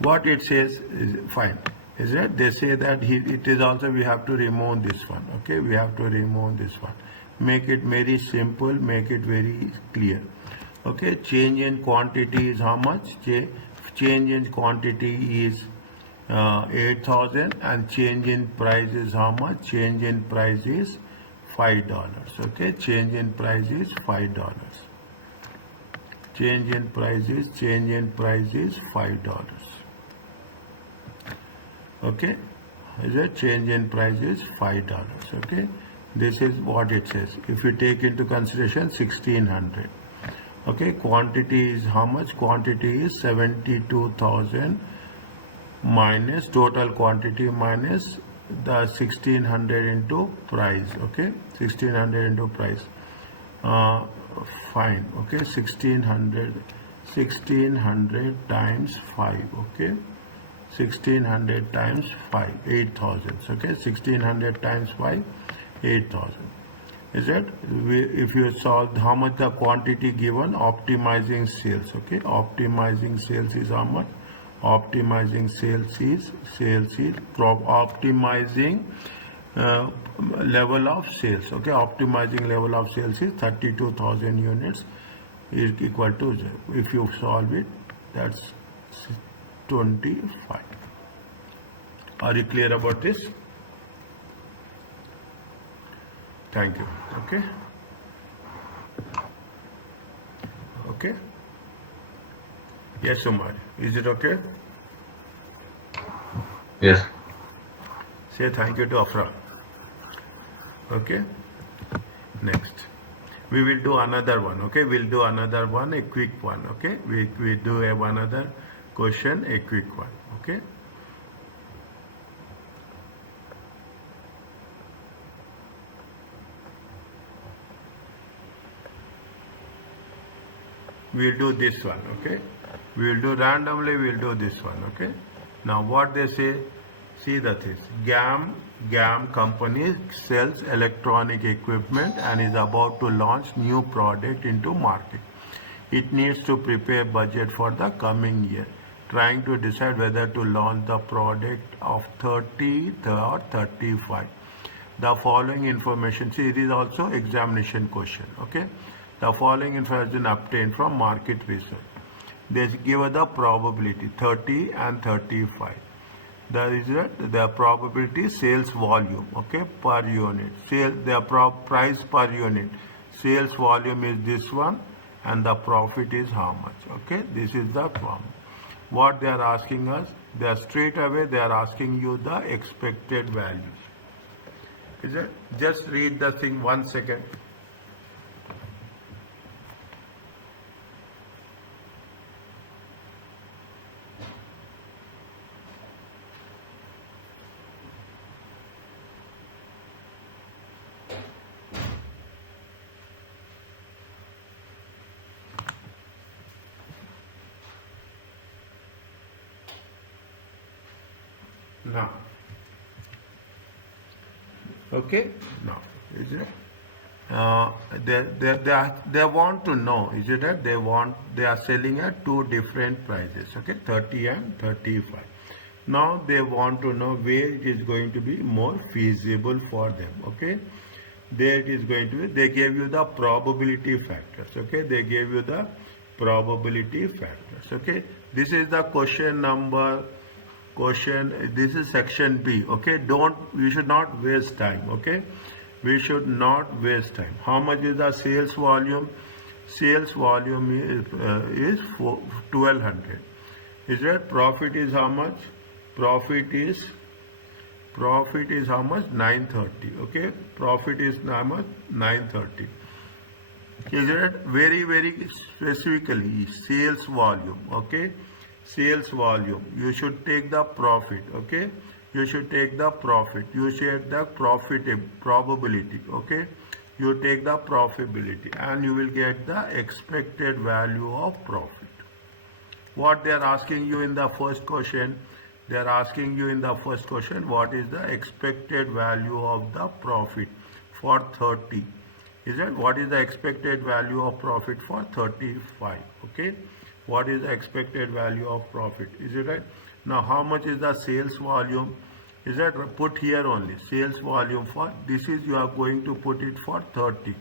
What it says is fine. Is it? They say that it is also we have to remove this one. Okay, we have to remove this one. Make it very simple. Make it very clear. Okay, change in quantity is how much? Change in quantity is 8,000, and change in price is how much? Change in price is $5. Okay, change in price is $5. Change in price is $5. Okay, is it? Change in price is $5. Okay, this is what it says. If you take into consideration 1,600. Okay, quantity is how much? Quantity is 72,000 minus total quantity minus the 1,600 into price. Okay, 1,600 into price. Fine. Okay, 1,600 times 5. Okay, 1,600 times 5, 8,000. Okay, 1,600 times 5, 8,000. Is it? If you solve how much the quantity given, optimizing sales. Okay, optimizing sales is how much? Optimizing sales is optimizing level of sales. Okay, optimizing level of sales is 32,000 units is equal to 0. If you solve it, that's 25. Are you clear about this? Thank you. Okay. Okay. Yes, Umar. Is it okay? Yes. Say thank you to Afra. Okay. Next. We will do another one. Okay. We'll do another one, a quick one. Okay. We do another question, a quick one. Okay. We'll do this one. Okay. We'll do randomly. We'll do this one. Okay. Now what they say. See the things. GAM company sells electronic equipment and is about to launch new product into market. It needs to prepare budget for the coming year, trying to decide whether to launch the product of 30 or 35. The following information, see, it is also examination question. Okay, the following information obtained from market research. They give the probability 30 and 35. That is the probability sales volume. Okay, per unit. The price per unit. Sales volume is this one, and the profit is how much. Okay, this is the problem. What they are asking us, they are straight away they are asking you the expected value. Is it? Just read the thing 1 second. Now, okay, now is it? They want to know, is it that they are selling at two different prices, okay, 30 and 35. Now they want to know where it is going to be more feasible for them. Okay, there it is going to be. They gave you the probability factors. Okay, they gave you the probability factors. Okay, this is the question number. This is section B. Okay, we should not waste time. Okay, we should not waste time. How much is the sales volume? Sales volume is 1,200. Is that profit is how much? Profit is how much? 930. Okay, profit is how much? 930. Is it very specifically sales volume? Okay, sales volume. You should take the profit. Okay, you should take the profit. You should the profit probability. Okay, you take the profitability and you will get the expected value of profit. What they are asking you in the first question, they are asking you in the first question, what is the expected value of the profit for 30? Is it? What is the expected value of profit for 35? Okay, what is the expected value of profit? Is it right? Now how much is the sales volume? Is that put here only? Sales volume for this is you are going to put it for 30.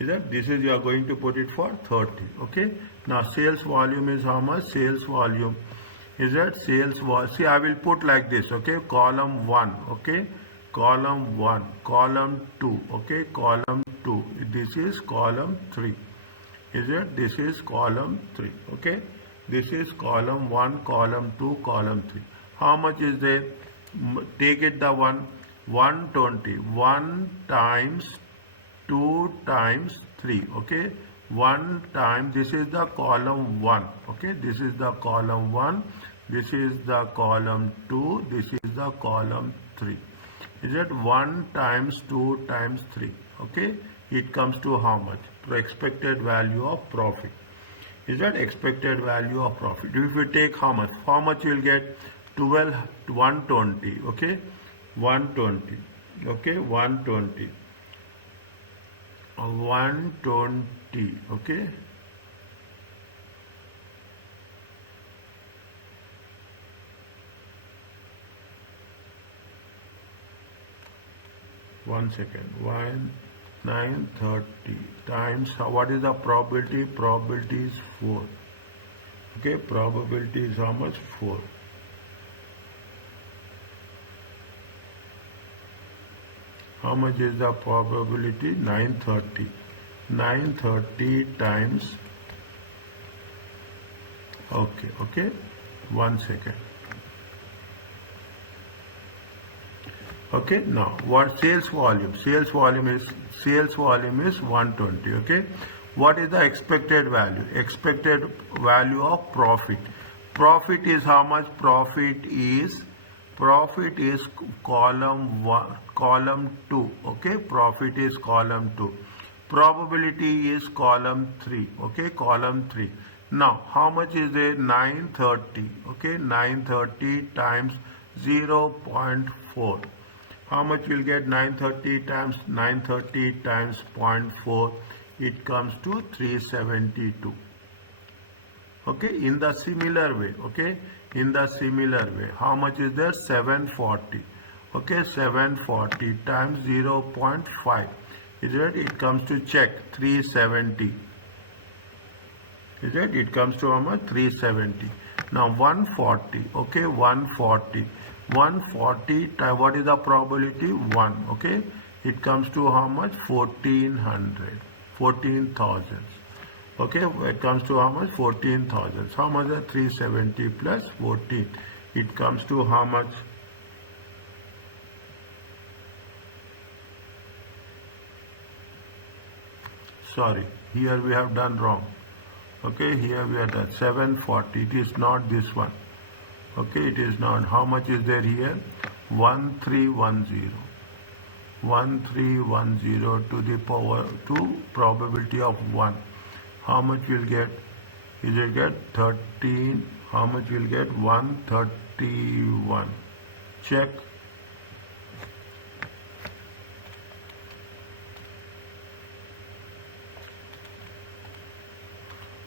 Is that this is you are going to put it for 30. Okay. Now sales volume is how much? Sales volume is that sales volume. See, I will put like this. Okay. Column 1. Okay. Column 1. Column 2. Okay. Column 2. This is column 3. Is it? This is column 3. Okay. This is column 1, column 2, column 3. How much is there? Take it the 120. 1 times 2 times 3. Okay. 1 time, this is the column 1. Okay. This is the column 1. This is the column 2. This is the column 3. Is it 1 times 2 times 3? Okay. It comes to how much? Expected value of profit. Is that expected value of profit? If you take how much? How much you will get? 120. Okay. 120. Okay. 120. 120. Okay. One second. 930 times what is the probability? Probability is 4. Okay. Probability is how much? 4. How much is the probability? 930. 930 times. Okay. Okay. 1 second. Okay. Now what sales volume? Sales volume is 120. Okay. What is the expected value? Expected value of profit. Profit is how much? Profit is column 1, column 2. Okay. Profit is column 2. Probability is column 3. Okay. Column 3. Now how much is there? 930. Okay. 930 times 0.4. How much will get? 930 times 0.4? It comes to 372. Okay. In the similar way. Okay. In the similar way, how much is there? 740. Okay. 740 times 0.5. Is it? It comes to check 370. Is it? It comes to how much? 370. Now 140. Okay. 140. 140 what is the probability? 1. Okay. It comes to how much? 1400. 14,000. Okay. It comes to how much? 14,000. How much is 370 plus 14? It comes to how much? Sorry. Here we have done wrong. Okay. Here we have done 740. It is not this one. Okay, it is not. How much is there here? 1310. 1310 to the power 2 probability of 1. How much will get? Is it get 13? How much will get? 131. Check.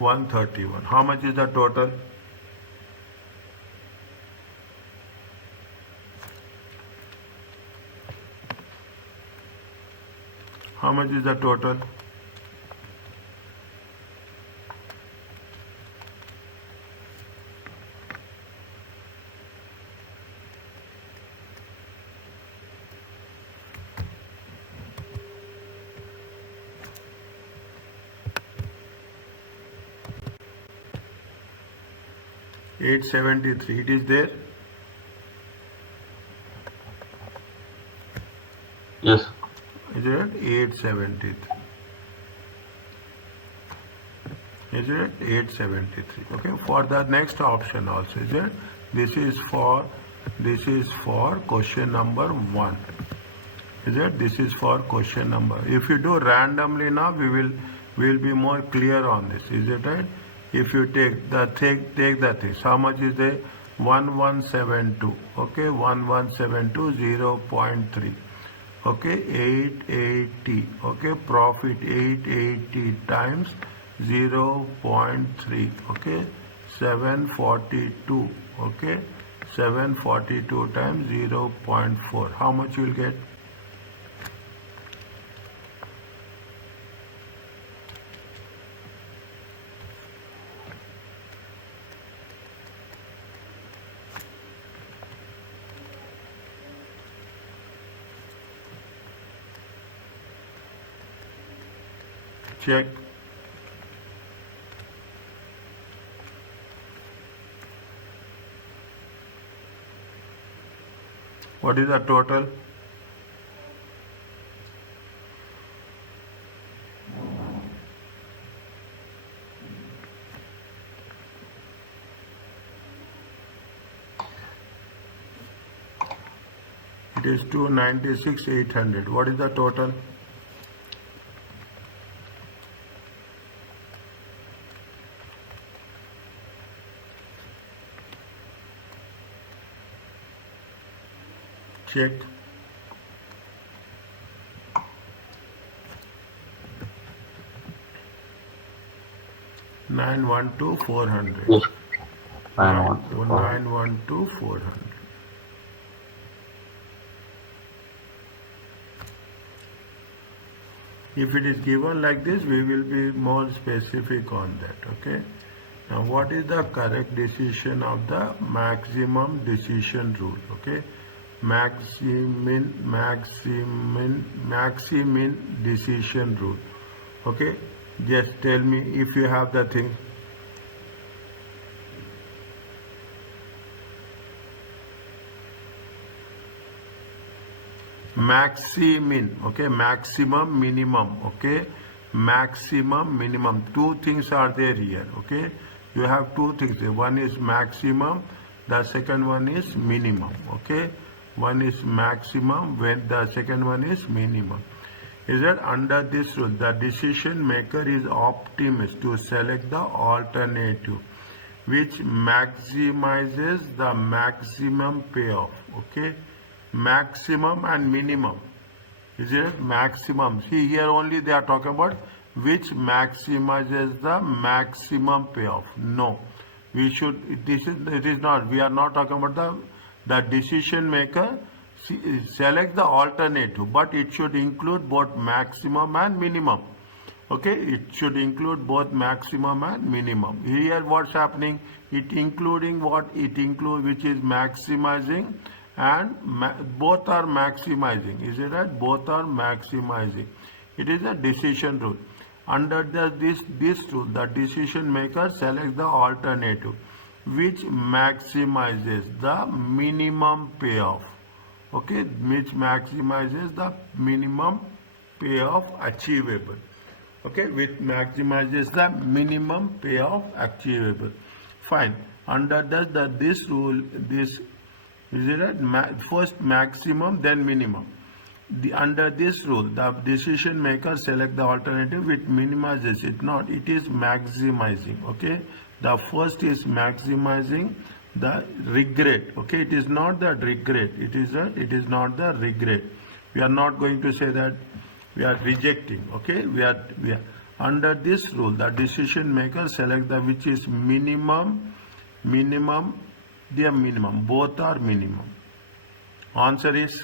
$131. How much is the total? How much is the total? $873. It is there? Yes. Is it 873? Is it 873? Okay. For the next option also, is it? This is for question number 1. Is it? This is for question number. If you do randomly now, we will be more clear on this. Is it right? If you take the things. How much is there? 1172. Okay. 1172 0.3. Okay. 880. Okay. Profit 880 times 0.3, okay, 742, okay, 742 times 0.4, how much you will get? Check. What is the total? It is 296,800. What is the total? Check. Nine one two 400. 912 400. If it is given like this, we will be more specific on that. Okay. Now, what is the correct decision of the maximum decision rule? Okay. Maximin decision rule. Okay, just tell me if you have the thing. Maximin, okay, maximum, minimum, okay, maximum, minimum. Two things are there here, okay. You have two things here. One is maximum, the second one is minimum, okay. One is maximum, when the second one is minimum. Is that under this rule, the decision maker is optimist to select the alternative which maximizes the maximum payoff. Okay, maximum and minimum. Is it maximum? See, here only they are talking about which maximizes the maximum payoff. No, we should. It is not. We are not talking about the decision maker select the alternative, but it should include both maximum and minimum. Okay, it should include both maximum and minimum. Here what's happening? It including what? It includes which is maximizing and both are maximizing. Is it right? Both are maximizing. It is a decision rule. Under this rule, the decision maker selects the alternative which maximizes the minimum payoff. Okay, which maximizes the minimum payoff achievable. Okay, which maximizes the minimum payoff achievable. Fine. Under this rule, this is it first maximum, then minimum. Under this rule, the decision maker select the alternative which minimizes it. Not, it is maximizing. Okay, the first is maximizing the regret. Okay, it is not the regret. It is not the regret. We are not going to say that we are rejecting. Okay, we are under this rule, the decision maker select the which is minimum, their minimum. Both are minimum. Answer is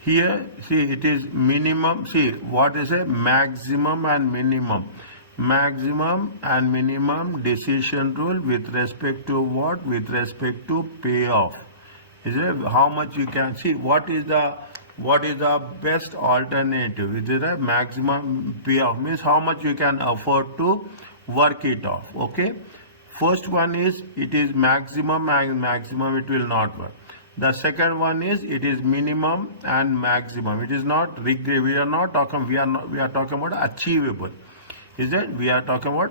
here. See, it is minimum. See, what is a maximum and minimum? Maximum and minimum decision rule with respect to what? With respect to payoff. Is it how much you can see? What is the best alternative? It is a maximum payoff, means how much you can afford to work it off. Okay, first one is it is maximum and maximum it will not work. The second one is it is minimum and maximum. It is not regret. We are not talking. We are talking about achievable. Is that we are talking about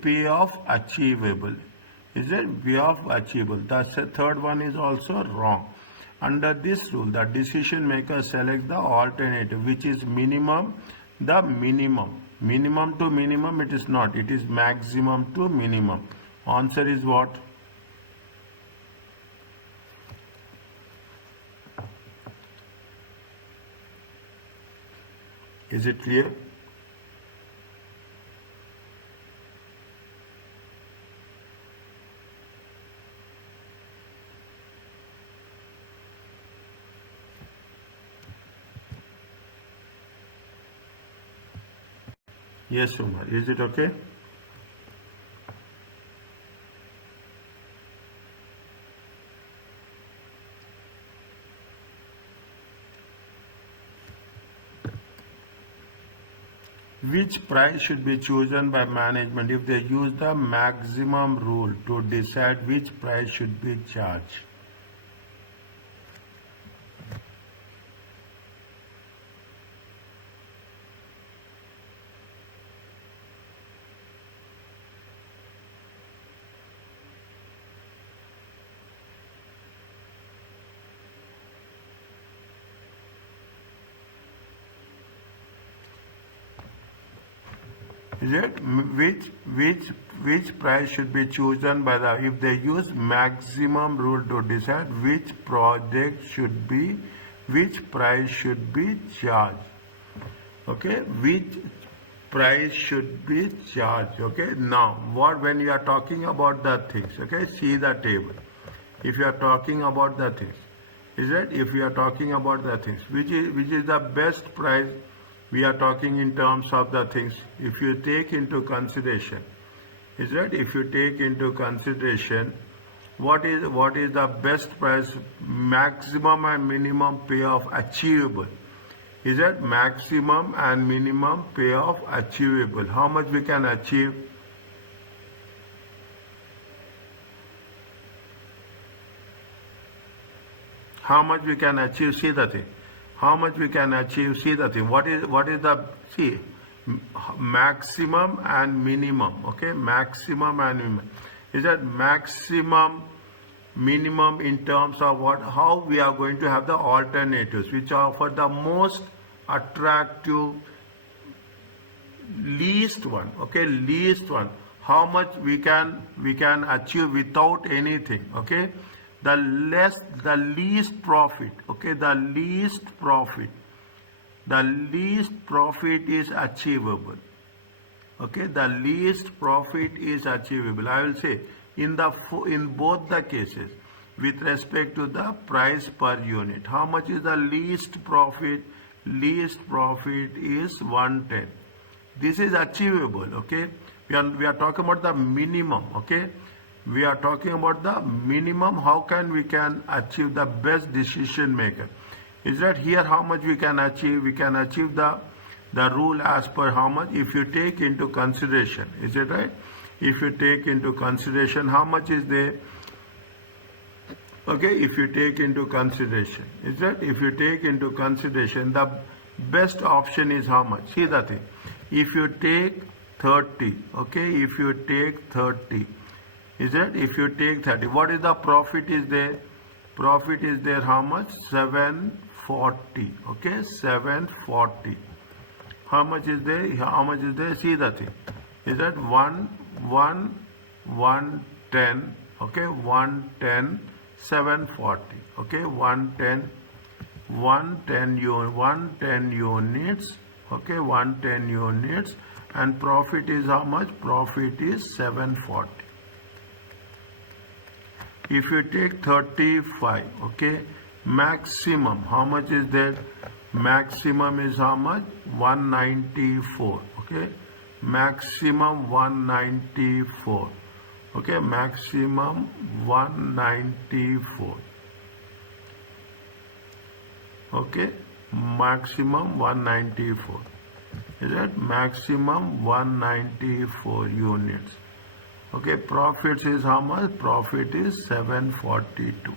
payoff achievable. Is it way of achievable? The third one is also wrong. Under this rule, the decision maker selects the alternative, which is minimum, the minimum. Minimum to minimum, it is not. It is maximum to minimum. Answer is what? Is it clear? Yes, Umar. Is it okay? Which price should be chosen by management if they use the maximum rule to decide which price should be charged? Is it which price should be chosen by the if they use maximum rule to decide which price should be charged? Okay, which price should be charged? Okay, now when you are talking about the things, okay, see the table. If you are talking about the things, is it if you are talking about the things, which is the best price? We are talking in terms of the things. If you take into consideration, is it? If you take into consideration, what is the best price, maximum and minimum payoff achievable? Is it maximum and minimum payoff achievable? How much we can achieve? How much we can achieve? See the thing. How much we can achieve? See the thing. What is the maximum and minimum? Okay, maximum and minimum. Is that maximum, minimum in terms of what? How we are going to have the alternatives, which offer the most attractive, least one. Okay, least one. How much we can achieve without anything. Okay. The least profit, okay, the least profit is achievable. Okay, the least profit is achievable. I will say in both the cases with respect to the price per unit. How much is the least profit? Least profit is 110. This is achievable. Okay, we are talking about the minimum. Okay. We are talking about the minimum. How we can achieve the best decision maker? Is that here how much we can achieve? We can achieve the rule as per how much? If you take into consideration, is it right? If you take into consideration, how much is there? Okay, if you take into consideration, is that if you take into consideration, the best option is how much? See the thing. If you take 30, okay, if you take 30. Is it? If you take 30, what is the profit is there? Profit is there how much? 740. Okay, 740. How much is there? How much is there? See the thing. Is that 110? Okay, 110, 740. Okay, 110 units. Okay, 110 units, and profit is how much? Profit is 740. If you take 35, okay, maximum, how much is that? Maximum is how much? 194, okay, maximum 194, okay, maximum 194, okay, maximum 194, is that maximum 194 units. Okay, profits is how much? Profit is 742.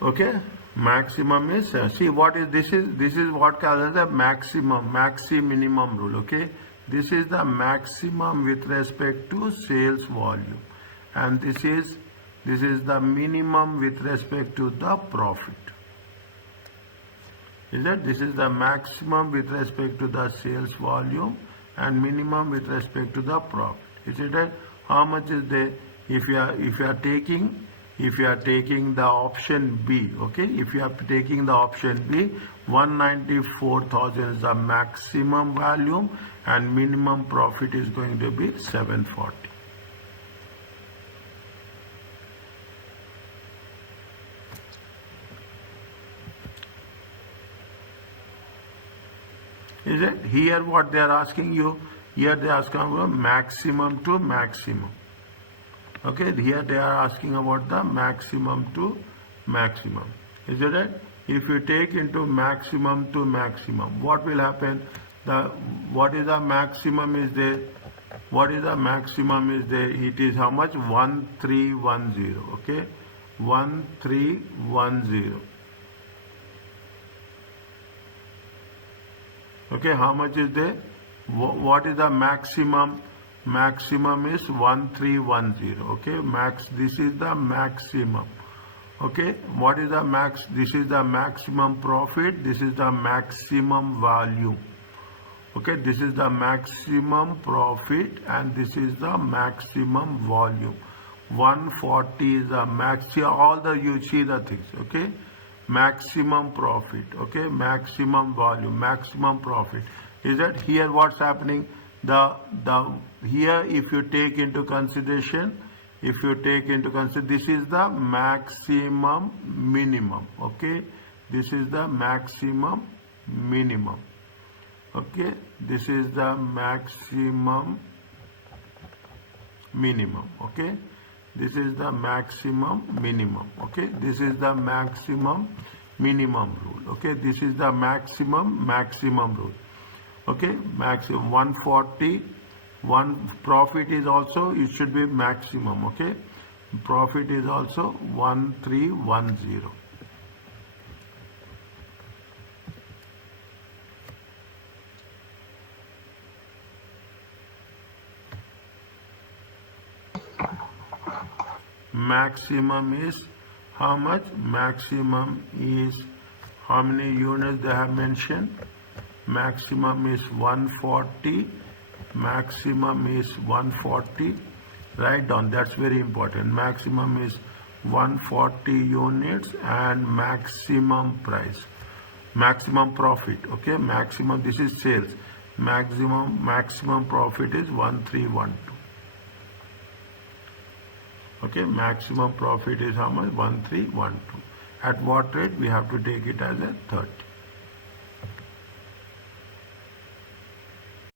Okay, maximum is see what is this is what called as the maximum minimum rule. Okay, This is the maximum with respect to sales volume, and this is the minimum with respect to the profit. Is that this is the maximum with respect to the sales volume and minimum with respect to the profit. Is it that how much is there? If you are taking the option B, okay, if you are taking the option B, 194,000 is the maximum volume and minimum profit is going to be 740. Is it here what they are asking you? Here they are asking about maximum to maximum. Okay, here they are asking about the maximum to maximum. Is it right? If you take into maximum to maximum, what will happen? What is the maximum is there? What is the maximum is there? It is how much? 1310. Okay, 1310. Okay, how much is there? What is the maximum? Maximum is 1310. Okay, this is the maximum. Okay, what is the max? This is the maximum profit, this is the maximum volume. Okay, this is the maximum profit and this is the maximum volume. 140 is the max. Here all the you see the things. Okay, maximum profit. Okay, maximum volume, maximum profit. Is that here what's happening? Here if you take into consideration, this is the maximum minimum. Okay, this is the maximum minimum. Okay, this is the maximum minimum. Okay, this is the maximum minimum. Okay, this is the maximum minimum rule. Okay, this is the maximum rule. Okay, maximum 140. One profit is also, it should be maximum. Okay, profit is also 1310. Maximum is how much? Maximum is how many units they have mentioned? Maximum is 140. Maximum is 140. Write down, that's very important. Maximum is 140 units and maximum price, maximum profit. Okay, maximum, this is sales. Maximum profit is 1312. Okay, maximum profit is how much? 1312. At what rate? We have to take it as a 30.